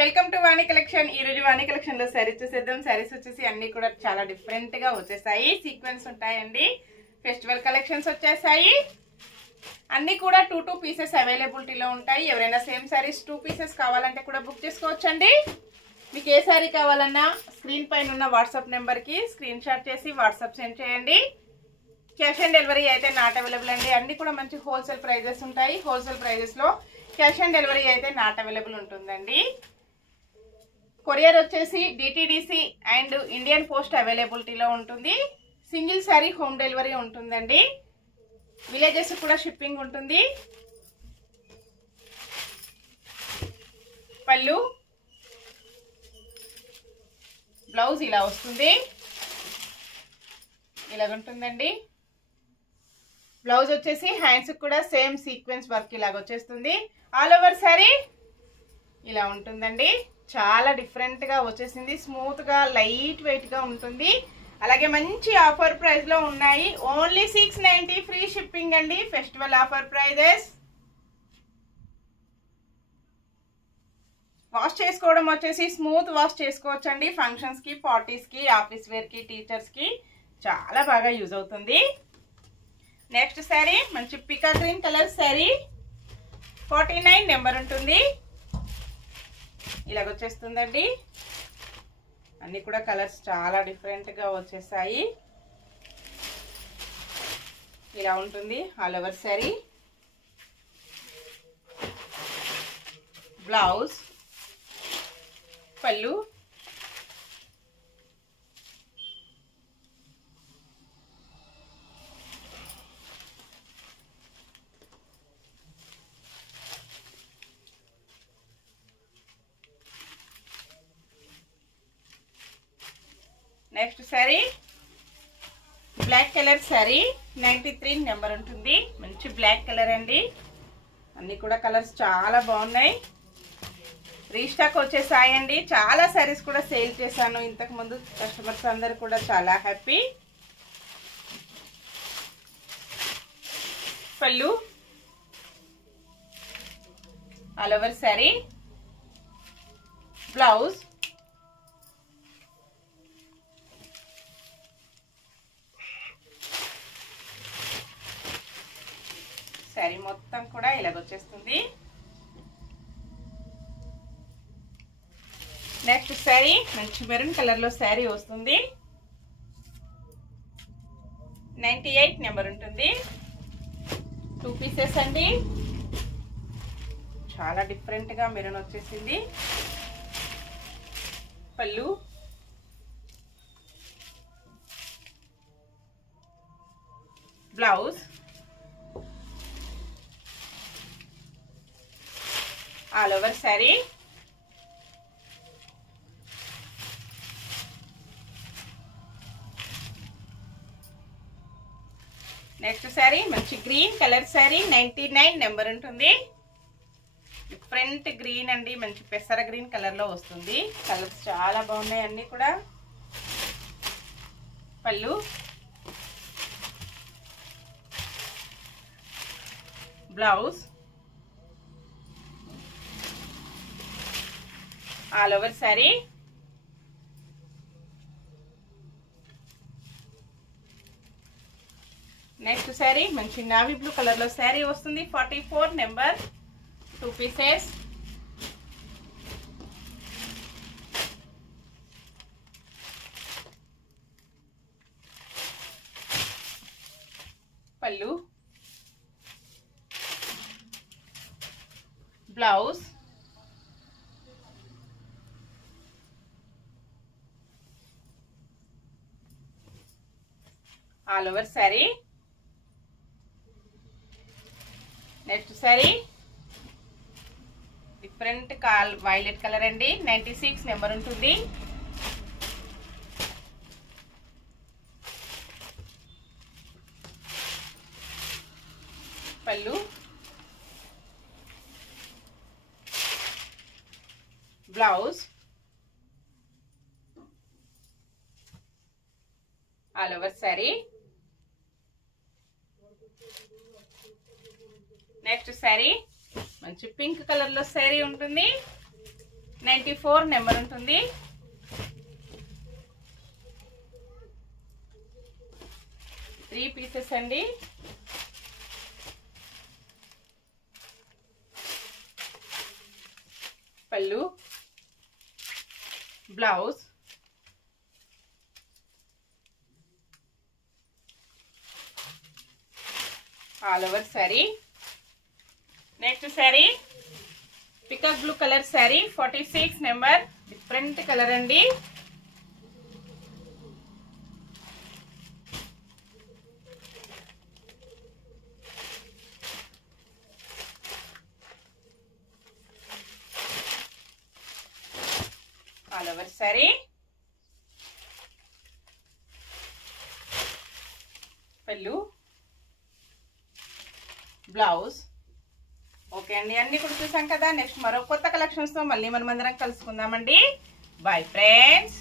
Welcome to Vani collection. ఈ రోజు వాణి collection లో సారీస్ చూసేద్దాం. సారీస్ వచ్చేసి అన్ని కూడా చాలా డిఫరెంట్ గా వచ్చేసాయి. సీక్వెన్స్ ఉంటాయండి. ఫెస్టివల్ కలెక్షన్స్ వచ్చేసాయి. అన్ని కూడా 2 పీసెస్ అవైలబిలిటీలో ఉంటాయి. ఎవరైనా సేమ్ సారీస్ 2 పీసెస్ కావాలంటే కూడా బుక్ చేసుకోవచ్చండి. మీకు ఏ సారీ కావాలన్నా స్క్రీన్ పైన ఉన్న వాట్సాప్ నెంబర్ కి స్క్రీన్ షాట్ చేసి వాట్సాప్ సెండ్ చేయండి. క్యాష్ ఆన్ డెలివరీ అయితే నాట్ అవైలబుల్ అండి. అన్ని కూడా మంచి హోల్సేల్ ప్రైజెస్ ఉంటాయి. హోల్సేల్ ప్రైజెస్ లో క్యాష్ ఆన్ డెలివరీ అయితే నాట్ అవైలబుల్ ఉంటుందండి. కొరియర్ వచ్చేసి డిటిడిసి అండ్ ఇండియన్ పోస్ట్ అవైలబిలిటీలో ఉంటుంది. సింగిల్ సారీ హోమ్ డెలివరీ ఉంటుందండి. విలేజెస్ కూడా షిప్పింగ్ ఉంటుంది. పళ్ళు, బ్లౌజ్ ఇలా వస్తుంది. ఇలాగుంటుందండి. బ్లౌజ్ వచ్చేసి హ్యాండ్స్ కూడా సేమ్ సీక్వెన్స్ వర్క్ ఇలాగ వచ్చేస్తుంది. ఆల్ ఓవర్ సారీ ఇలా ఉంటుందండి. చాలా డిఫరెంట్ గా వచ్చేసింది. స్మూత్ గా లైట్ వెయిట్ గా ఉంటుంది. అలాగే మంచి ఆఫర్ ప్రైస్ లో ఉన్నాయి. ఓన్లీ 690 ఫ్రీ షిప్పింగ్ అండి. Festival offer prizes. వాష్ చేసుకోవడం వచ్చేసి స్మూత్ వాష్ చేసుకోవచ్చండి. ఫంక్షన్స్ కి, పార్టీస్ కి, ఆఫీస్ వేర్ కి, టీచర్స్ కి చాలా బాగా యూజ్ అవుతుంది. నెక్స్ట్ శారీ మంచి పికా గ్రీన్ కలర్ శారీ. 49 నెంబర్ ఉంటుంది. ఇలాగొచ్చేస్తుందండి. అన్ని కూడా కలర్స్ చాలా డిఫరెంట్ గా వచ్చేసాయి. ఇలా ఉంటుంది ఆల్ ఓవర్ శారీ. బ్లౌజ్, పళ్ళు, next sari black colour sari. 93 number ఉంటుంది. మంచి బ్లాక్ కలర్ అండి. అన్ని కూడా కలర్స్ చాలా బాగున్నాయి. రీస్టాక్ వచ్చేసాయండి. చాలా శారీస్ కూడా సేల్ చేశాను ఇంతకు ముందు. కస్టమర్స్ అందరు కూడా చాలా హ్యాపీ. పళ్ళు, all over sari, blouse, sari మొత్తం కూడా ఇలాగొచ్చేస్తుంది. నెక్స్ట్ శారీ మంచి మెరూన్ కలర్ లో శారీ వస్తుంది. 98 నెంబర్ ఉంటుంది. 2 పీసెస్ అండి. చాలా డిఫరెంట్ గా మెరూన్ వచ్చేసింది. పళ్ళు, blouse, all over sari. Next sari మంచి గ్రీన్ కలర్ శారీ. 99 నెంబర్ ఉంటుంది. డిఫరెంట్ గ్రీన్ అండి. మంచి పెసర గ్రీన్ కలర్ లో వస్తుంది. కలర్స్ చాలా బాగున్నాయి అన్ని కూడా. పళ్ళు, blouse, all over sari. Next sari మంచి నావీ బ్లూ కలర్ లో శారీ వస్తుంది. 44 నెంబర్. 2 పీసెస్. పళ్ళు, blouse, all over sari. Next sari different violet colour అండి. 96 నెంబర్ ఉంటుంది. పళ్ళు, blouse, all over sari. Next sari మంచి పింక్ కలర్ లో శారీ ఉంటుంది. 94 నెంబర్ ఉంటుంది. త్రీ పీసెస్ అండి. పళ్ళు, blouse, all over sari. Next sari peacock blue colour sari, 46 number. Different colour అండి. All over sari. పళ్ళు, బ్లౌజ్. ఓకే అండి, అన్ని కూడా చూసాం కదా. నెక్స్ట్ మరో కొత్త కలెక్షన్స్ తో మళ్ళీ మనం అందరం కలుసుకుందామండి. Bye friends.